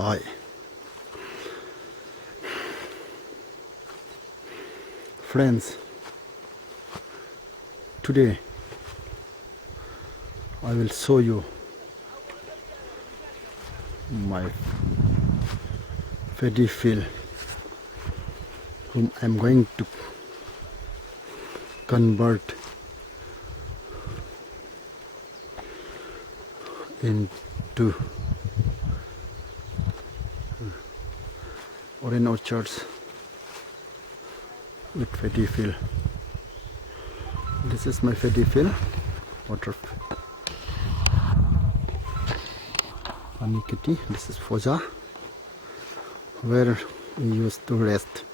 Hi. Friends, today I will show you my paddy field whom I am going to convert into orange orchards with paddy field. This is my paddy field, water Pani Kitty. This is Foja, where we used to rest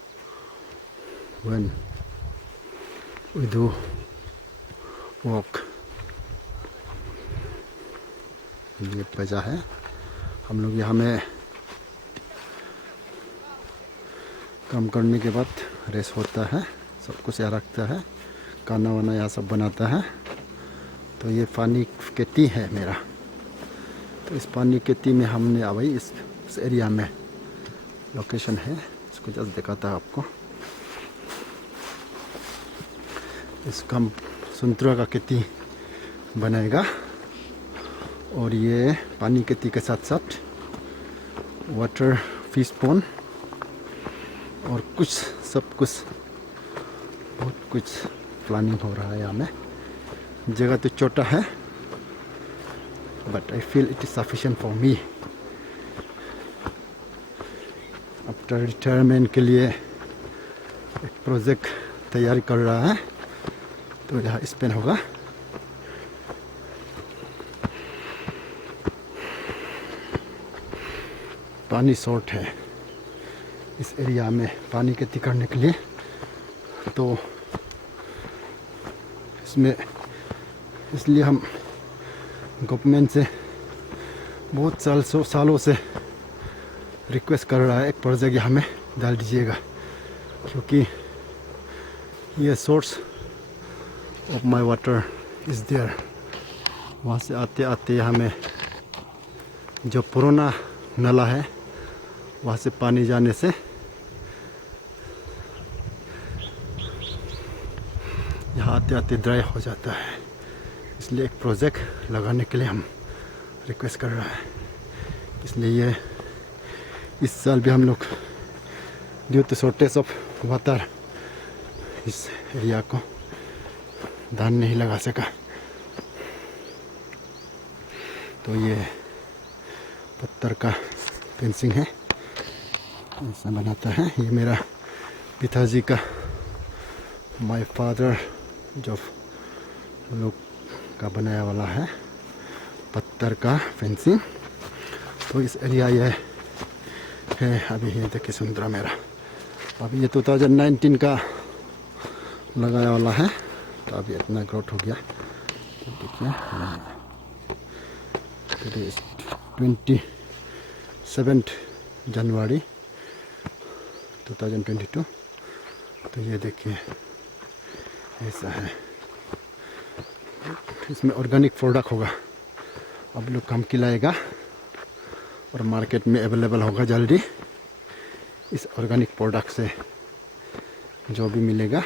when we do walk. ये पजा है, हम लोग यहाँ में काम करने के बाद रेस्ट होता है, सब कुछ यहाँ रखता है, खाना वाना यहाँ सब बनाता है। तो ये पानी खेती है मेरा। तो इस पानी खेती में हमने अभी इस एरिया में लोकेशन है, इसको जस्ट दिखाता है आपको। इसका हम संतरा का खेती बनाएगा और ये पानी खेती के साथ साथ वाटर फिश पॉन्ड और कुछ सब कुछ बहुत कुछ प्लानिंग हो रहा है यहाँ में। जगह तो छोटा है, but I feel it is sufficient for me. After retirement के लिए एक प्रोजेक्ट तैयारी कर रहा है, तो यहाँ स्पेंड होगा। पानी शॉर्ट है इस एरिया में पानी खेती करने के लिए, तो इसलिए हम गवर्नमेंट से बहुत सालों से रिक्वेस्ट कर रहा है, एक प्रोजेक्ट यहाँ में डाल दीजिएगा, क्योंकि ये source of my water is there. वहाँ से आते आते हमें जो पुराना नाला है वहाँ से पानी जाने से यहाँ आते आते ड्राई हो जाता है। इसलिए एक प्रोजेक्ट लगाने के लिए हम रिक्वेस्ट कर रहा है। इसलिए ये इस साल भी हम लोग due to shortage of water इस एरिया को धान नहीं लगा सका। तो ये पत्थर का फेंसिंग है, ऐसा बनाता है। ये मेरा पिताजी का, माय फादर जो लोग का बनाया वाला है पत्थर का फेंसिंग। तो इस एरिया ये है। अभी ये देखिए संतरा मेरा, अभी ये 2019 का लगाया वाला है, तो अभी इतना ग्रोथ हो गया। तो देखिए 27 जनवरी 2022। तो ये देखिए ऐसा है। इसमें ऑर्गेनिक प्रोडक्ट होगा, अब लोग काम खिलाएगा और मार्केट में अवेलेबल होगा जल्दी। इस ऑर्गेनिक प्रोडक्ट से जो भी मिलेगा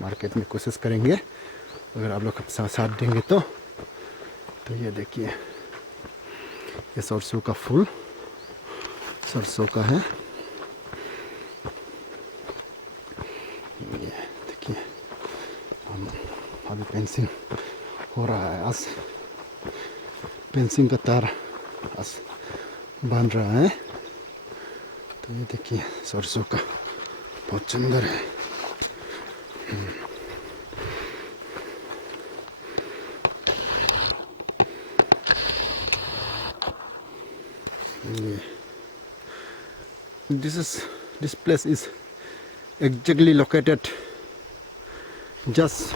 मार्केट में कोशिश करेंगे, अगर आप लोग साथ देंगे तो। ये देखिए ये सरसों का फूल, सरसों का है। ये देखिए हम अभी पेंसिंग हो रहा है, आज पेंसिंग का तार आज बन रहा है। तो ये देखिए सरसों का बहुत सुंदर है। This place is exactly located just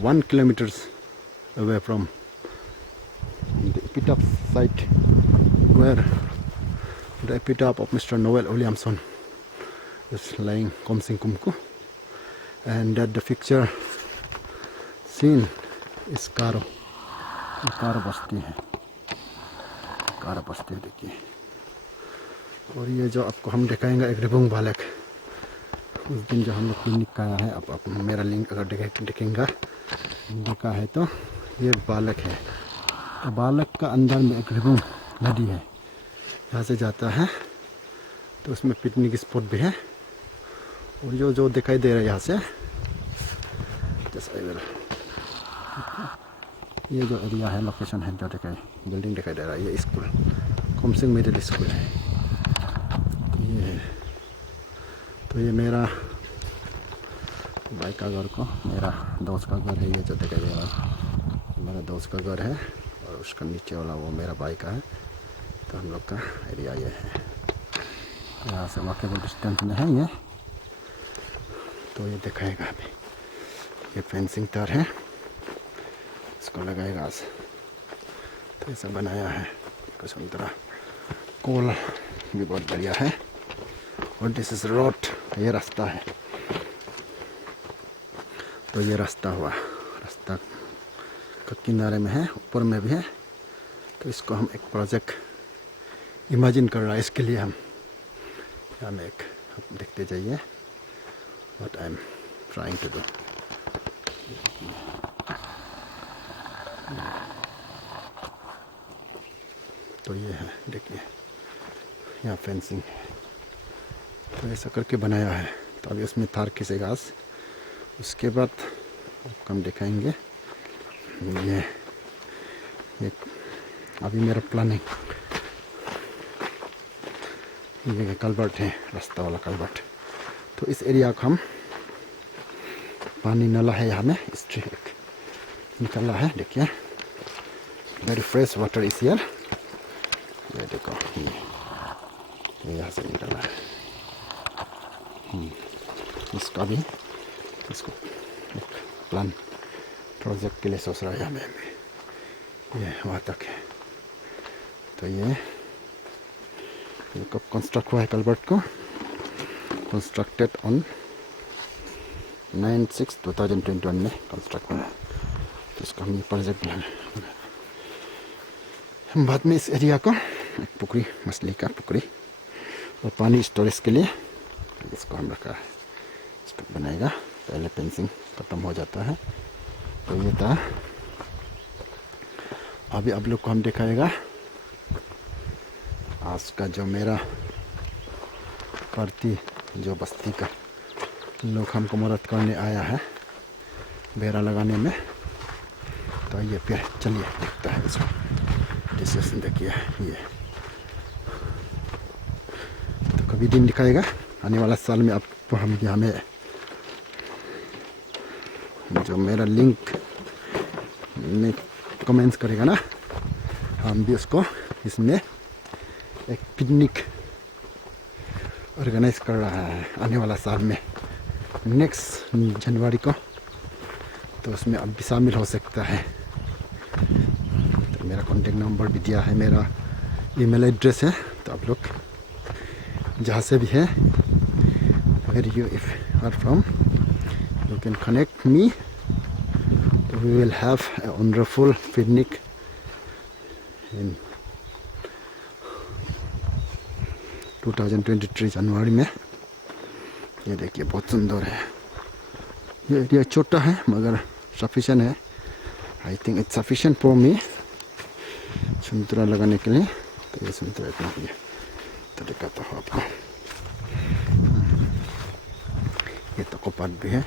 1 kilometer away from the epitaph site where the epitaph of Mr. Noel Williamson is lying, Komsing Kumku, and that the picture seen is Karo Basti है। Car बसते हैं देखिए। और ये जो आपको हम दिखाएंगे एक रिबुंग बालक, उस दिन जो हम लोग पिकनिक का आया है, अब आप मेरा लिंक अगर देखेंगे देखा है तो ये बालक है। तो बालक का अंदर में एक रिबुंग नदी है, यहाँ से जाता है, तो उसमें पिकनिक स्पॉट भी है। और जो दिखाई दे रहा है यहाँ से जैसा इधर, ये जो एरिया है, लोकेशन है, जो बिल्डिंग दिखाई दे रहा है, ये स्कूल कोमसिंग मिडिल स्कूल है। तो ये मेरा भाई का घर को, मेरा दोस्त का घर है, ये जो दिखाई दे रहा है मेरा दोस्त का घर है, और उसका नीचे वाला वो मेरा भाई का है। तो हम लोग का एरिया ये है, यहाँ से वॉकेबल डिस्टेंस में है ये। तो ये दिखाएगा अभी, ये फेंसिंग तार है, इसको लगाएगा आज। तो ऐसा बनाया है कसुंतरा, कोल भी बहुत बढ़िया है। और दिस इज रोड, ये रास्ता है। तो ये रास्ता हुआ, रास्ता का किनारे में है, ऊपर में भी है। तो इसको हम एक प्रोजेक्ट इमेजिन कर रहा है, इसके लिए हम यहाँ में एक, आप देखते जाइए what I am trying to do. तो ये है देखिए, यहाँ फेंसिंग है, तो ऐसा करके बनाया है। तो अभी उसमें तार खींचेगा आज, उसके बाद आपको हम दिखाएंगे। ये अभी मेरा प्लानिंग, ये कलवर्ट है, रास्ता वाला कलवर्ट। तो इस एरिया को हम, पानी नाला है यहाँ में, स्ट्रीट निकल रहा है देखिए, वेरी फ्रेश वाटर इस ईयर। ये देखो, ये यहाँ से निकल रहा है। इसका भी, इसको एक प्लान प्रोजेक्ट के लिए सोच रहा है हमें, ये वहाँ तक है। तो ये कब कंस्ट्रक्ट हुआ है कलवर्ट को, कंस्ट्रक्टेड ऑन 9/6/2021 में कंस्ट्रक्ट हुआ है। तो इसको हम ये प्रोजेक्ट बनाए। हम बाद में इस एरिया को एक पुकुरी, मछली का पुकुरी और पानी स्टोरेज के लिए इसको हम रखा है, इसको बनाएगा। पहले फेंसिंग ख़त्म हो जाता है। तो ये था, अभी आप लोग को हम दिखाएगा आज का जो मेरा पार्टी, जो बस्ती का लोग हमको मदद करने आया है बेड़ा लगाने में। तो ये फिर चलिए देखता है इसको, डिस्कशन देखिए। ये तो कभी दिन दिखाएगा आने वाला साल में आपको हम यहाँ में, जो मेरा लिंक में कमेंट्स करेगा ना, हम भी उसको इसमें एक पिकनिक ऑर्गेनाइज कर रहा है आने वाला साल में, नेक्स्ट जनवरी को। तो उसमें अब भी शामिल हो सकता है। तो मेरा कॉन्टेक्ट नंबर भी दिया है, मेरा ईमेल एड्रेस है। तो आप लोग जहाँ से भी है, where you if are from, you can connect me. We will have a wonderful picnic in 2023 जनवरी में। ये देखिए बहुत सुंदर है, ये एरिया छोटा है मगर सफिशिएंट है। I think it's sufficient for me संतरा लगाने के लिए। तो ये संतरा इतना ही है, तो दिखाता हूँ आपको। ये तो कोपात भी है।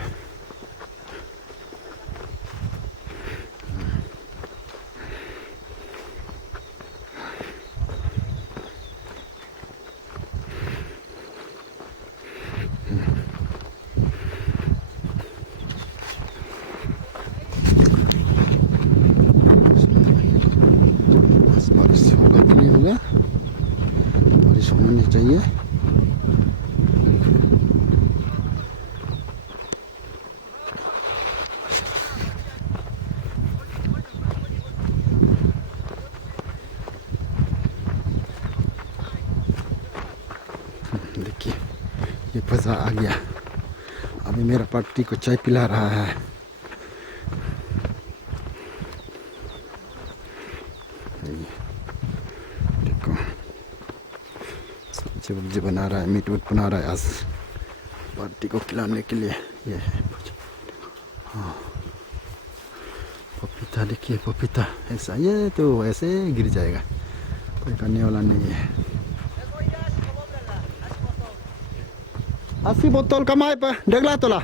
बारिश होगा कि नहीं होगा, बारिश होना नहीं चाहिए। देखिए ये फजा आ गया। अभी मेरा पार्टी को चाय पिला रहा है। सब्जी बना रहा है, मीट वीट बना रहा है आज पार्टी को खिलाने के लिए। ये है हाँ पपीता, देखिए पपीता ऐसा, ये तो ऐसे गिर जाएगा, कोई करने वाला नहीं है। 80 botol kamay pa, dagla to la.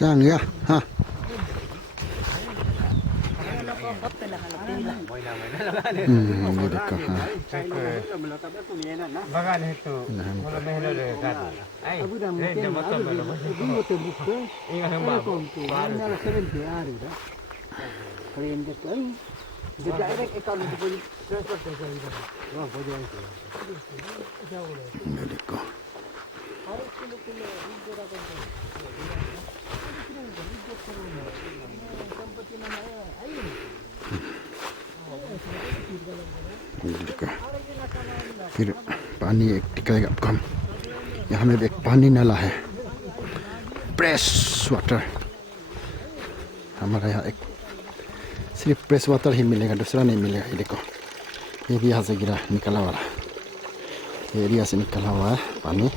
Chang ya, ha. Ini dekat ha. Bagan itu. Kalau mehlo deh kan. Ay, dia motor belum. Ini yang baru. Ini dekat. फिर पानी एक टिकाएगा कम। यहाँ में एक पानी नाला है, फ्रेश वाटर। हमारा यहाँ एक सिर्फ फ्रेश वाटर ही मिलेगा, दूसरा नहीं मिलेगा। ये देखो, ये भी यहाँ से गिरा निकला हुआ, ये एरिया से निकला हुआ है पानी।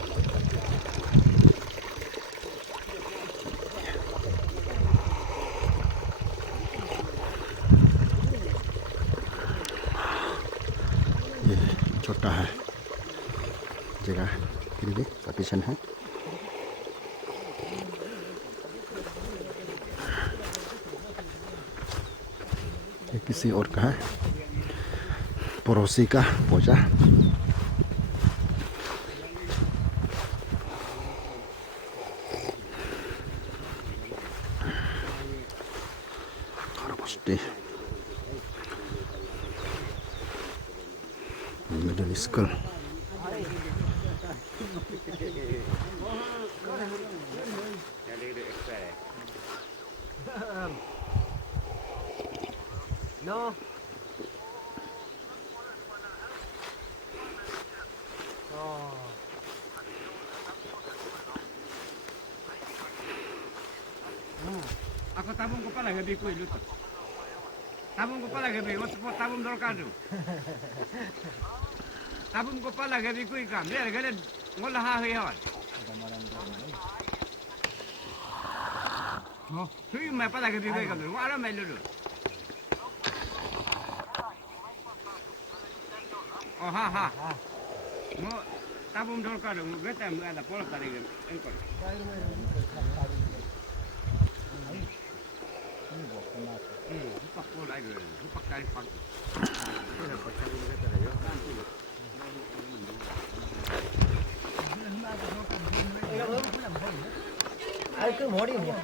छोटा है जगह, फिर भी सफिशिएंट है। ये किसी और का है, पड़ोसी का पौधा। middle school. No. Aku tabung kepala gabi ku itu. Tabung kepala gabi, waktu tabung dorkan tu. Tabung kepala gabi ku ikam, dia galet ngolah hahiawan. Oh, tu mai pala gabi ku ikam, ngara mai lulu. Oh ha. Ngo tabung dorkan tu, gata mu ada pola kali engkau. Lupak pola itu, lupak kali pak. Aku mau dia.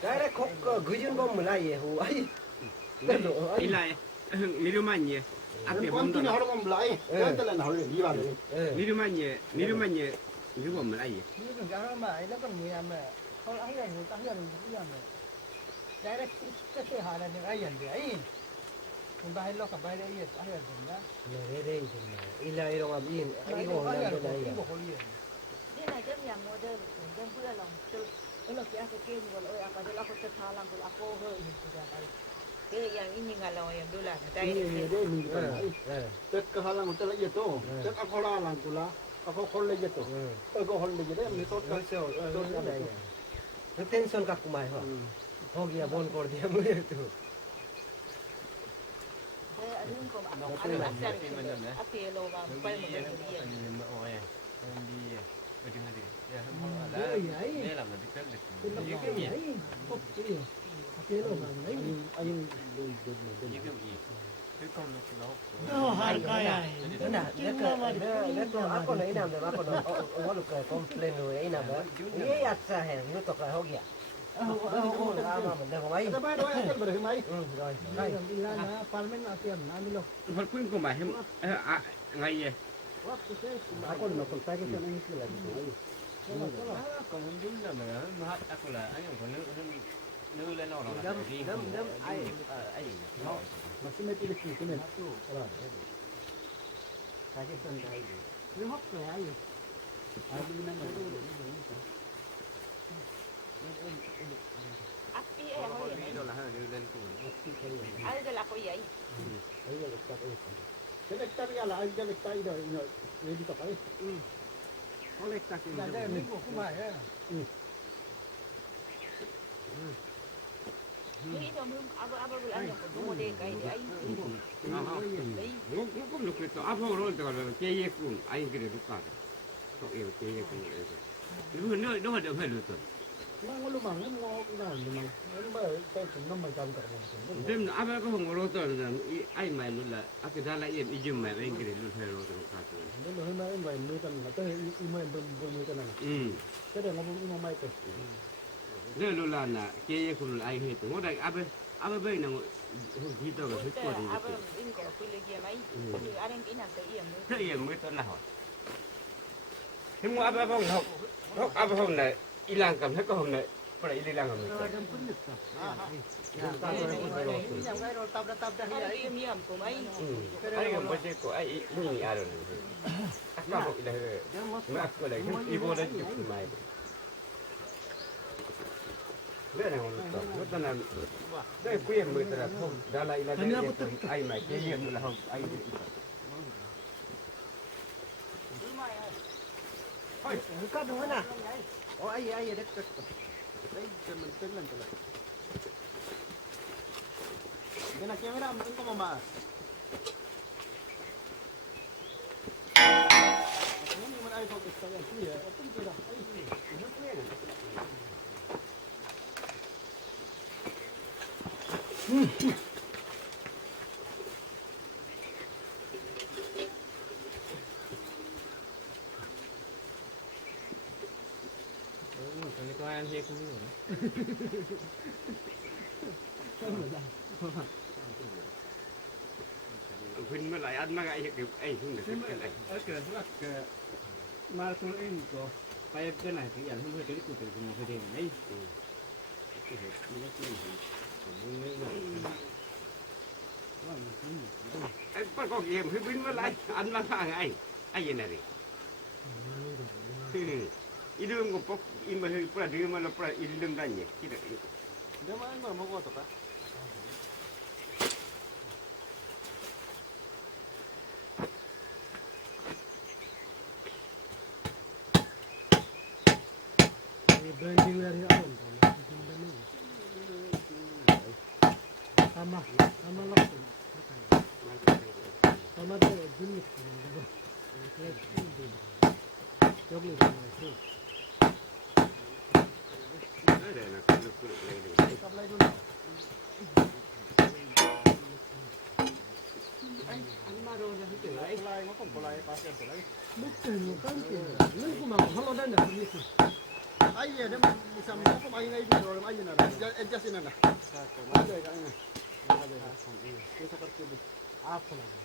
Cái khóc gửi dương bom mà lại hù ấy. Ý lại mirumannya. Apa bom tu? bom lại, cái tên là nào đi vào đấy. Mirumannya cái bom lại. Ini jangan mah, ini kan mui ame. Kalau ayah ni, tak ayah ni ame. Direct kesehatan yang ayah dia ini. Bahaya lo kabaya ayah ayah dia. Nere itu mah. Ila irong abin, irong ayah orang dia. lain. Dia nak jam yang model, jam pula long tu. Kalau kita kekeh kalau apa tu aku terhalang kalau aku ini sudah ada. Dia yang ini ngalau yang dulu lah. Ini dia ni kan. Tek kehalang hotel aja tu. Tek aku halang pula. Aku khol aja tu. Aku khol aja dia ni tot kan. तो tension का कुमार हो गया bone कर दिया मुझे तो Anh cũng anh asal apa lo bang, pai macam dia. Aku nak inam dah, aku nak orang luka komplain dulu inam dah. Ini asal है, ini तो क्या हो गया? mình đang có mấy. Ada ba doy akal ber mai. Rồi. Đây là đi ra nó parmen ở tiệm nó đi luôn. Phật khuyên của mày ngày gì Aku nak pakai ke sana ni lagi. còn không đúng là mà hết ác là anh còn nữ lên nó Đâm đâm ai nó Masih mai pilih ni kan. cái sân đây. Nó hấp rồi ai gì? Aku ni nama. Api ai hỏi vậy? đó là nữ lên cùng Ai đây là có vậy? Ayo letak Cái letak ya lah, ayo letak dah. Ini di kapal. Có lệch ta Là đây mình cũng không phải á. Ini dong belum apa bulan yang kedua deh kayak dia ini. cũng được cái áp phao rồi rồi chơi gì cũng anh cái được cả có yêu chơi gì cũng được nữa đó là được hết rồi Mang lu mang ngô cái nào mà nó bởi cái chúng nó mày cầm cả một. thêm áp phao có không rồi rồi ai mày luôn là áp cái đó là yên ý mày anh cái được hết rồi cả rồi Nếu mà hôm nay em về nuôi tần là tới em bên nuôi tần này. Cái này nó cũng may rồi. nếu luôn là chơi gì cũng là ai hết rồi ngồi đây áp bên nào gì đó là hết Kita qua đi apa ini kalau pilih dia mai. Ada yang kena ke ia thế yên mới tuần nào thế mua áp phao áp phao này ilang cầm hết có hôm này có lại ilang cầm Đâm phun được rồi. Ini yang cái rồi tập dah Ada đây. yang diam của mai. ai cầm bớt của ai ini ada nih apa kok ilah mak aku lagi ibu dah cukup mai Đây này nó tên là đây quyền mới là không đã lại là đây ai mà chế hiện là không ai Có đúng nè. Ai đấy. Đây cho mình tính lên lại. Cái này kia mới làm cũng có mà. Ini mana ai kau kesal yang dia, apa tu dah? cái con ăn hết cũng khuyên mới lại ăn mà cái ai không được cái này Ở cái mà tôi em có phải cái này thì anh không phải cái cụ thể của nó phải đấy. ai bắt con game khuyên mới lại ăn mà ai gì này 이름 거 꼭 이만 뿌라 이름만 뿌라 이름 다니 기다 Dia mana yang mau kau tu kan? Branding dari awal. Sama lah. Sama tu jenis. Jogli. đây là cái lực này Kita beli dulu. ăn mà rồi là cái đấy Pelai, mau pelai, pasir pelai. Betul kan? Lalu aku mau kalau dah nak ni. Ayah dia bisa mau ayah ini orang ayah nara. Adjust ini nara. Ada kan ini. Ada. Ini seperti itu. Apa lagi?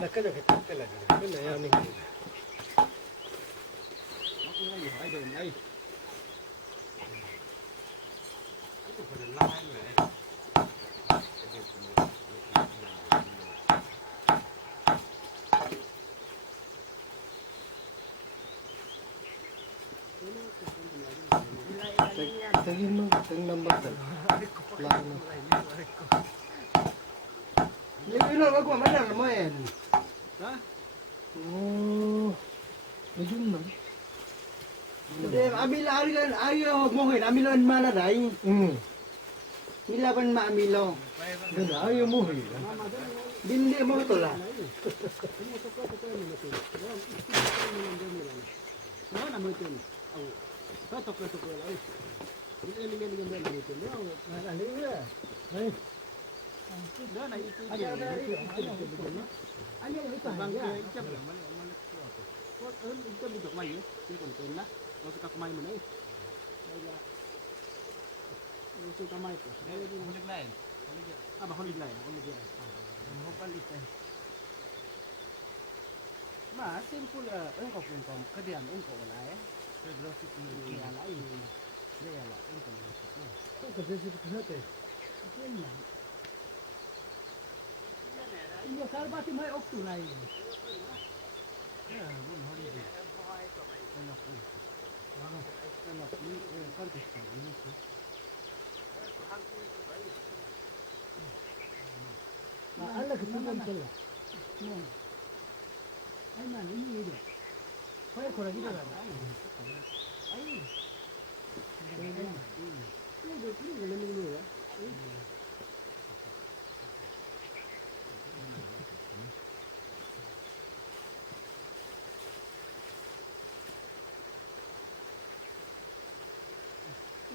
Là cái là cái này mình Aku ini ayah dia ini. Tagin mo, tang number tu. Lain. những cái nó của mấy thằng là mới Oh, majum na. để amila ayo mô hình amila mà là đấy mila bên mà amila Dah dah ayo mo hi. bin dia mau tu lah Mana nama itu? Oh, tak toko lagi. Ini dia. Nah, ali ya. Hai. Đó này itu dia. Anh ấy bang dia ikan. Có ơn ikan bị mày ấy, cái còn tên đó. Có sự cắt mày mình ấy. Đây là sự cắt mày. Đây đi một cái này. À bà không đi này, không đi này. Không có đi này. Mà simple ông có cùng cái điểm ông có lại ấy. Cái đó thì là lại đây là ông có. Không có gì hết rồi. Cái này. Ini kalau pasti mai oktu lai. Ya, pun hari ini. Enak ni. Enak ni, kan kita ini. Nah, Allah kita nanti lah. Ai mana ini dia? Kau korang kita lah. Ai. Ini kalau ni dulu ya.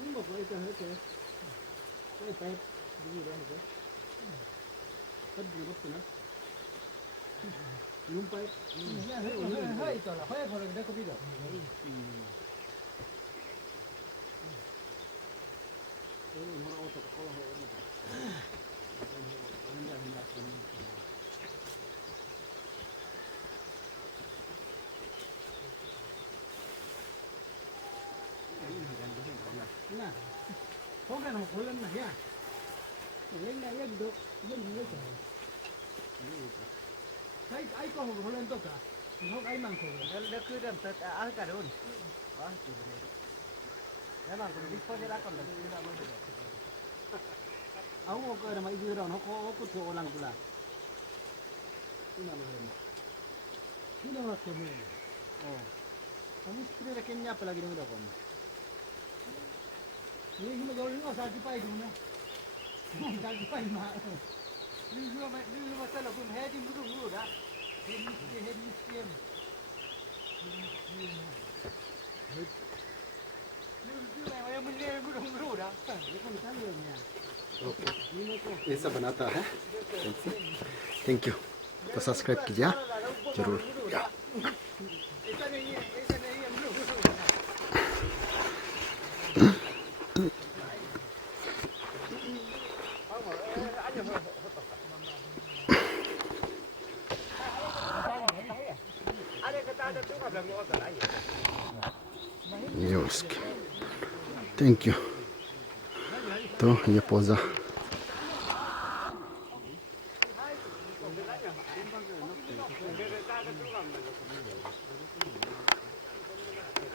Ini mau itu hết rồi. Cái gì đó hả? Hết gì mất nữa. Nhúng bay. Hơi cho là hơi rồi đấy có biết được. Nah, kau kan mau kolam lah ya. Kolam lah ya gitu, jadi gitu. Ai kau mau kolam tu kah? Mau ai mang kolam? Dah kau dah tak ada kadun. Ah, tu ni. Dah mang kolam, di pojok rakam dah. Aku mau ke rumah ibu orang, aku tu orang pula. Ini mana ni? Ini orang kemana? Oh, kamu istri rakyatnya apa lagi ni dah kamu? Ini cuma kau ni asal dipai tu na. Asal dipai mah. Ini cuma masalah pun head ini dulu dah. Head miskin. Ini cuma yang menjadi dulu dah. Ini kan tahu ni. ऐसा बनाता है thank you तो subscribe कीजिए जरूर ऐसा नहीं है हम लोग थैंक यू तो ये पोजा